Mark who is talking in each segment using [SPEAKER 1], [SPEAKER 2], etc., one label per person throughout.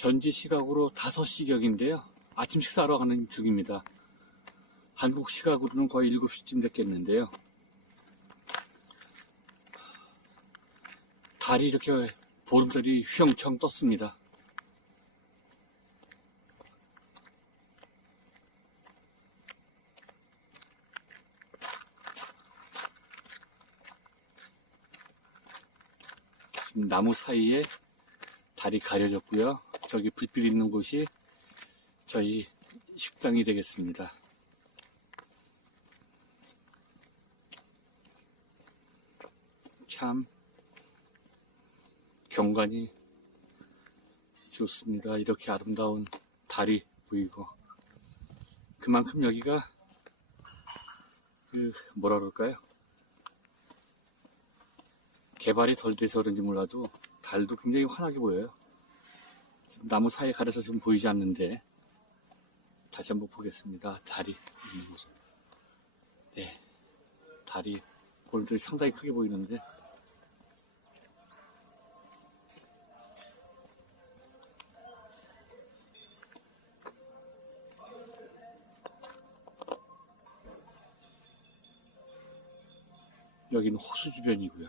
[SPEAKER 1] 현지 시각으로 5시경인데요. 아침 식사하러 가는 중입니다. 한국 시각으로는 거의 7시쯤 됐겠는데요. 달이 이렇게 보름달이 휘영청 떴습니다. 지금 나무 사이에 달이 가려졌고요. 저기 불빛 있는 곳이 저희 식당이 되겠습니다. 참 경관이 좋습니다. 이렇게 아름다운 달이 보이고 그만큼 여기가 그 뭐라 그럴까요? 개발이 덜 돼서 그런지 몰라도 달도 굉장히 환하게 보여요. 나무 사이에 가려서 지금 보이지 않는데 다시 한번 보겠습니다. 달이 있는 모습. 네, 달이 볼들이 상당히 크게 보이는데 여기는 호수 주변이고요.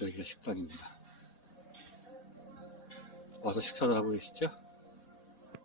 [SPEAKER 1] 여기가 식당입니다. 와서 식사를 하고 계시죠?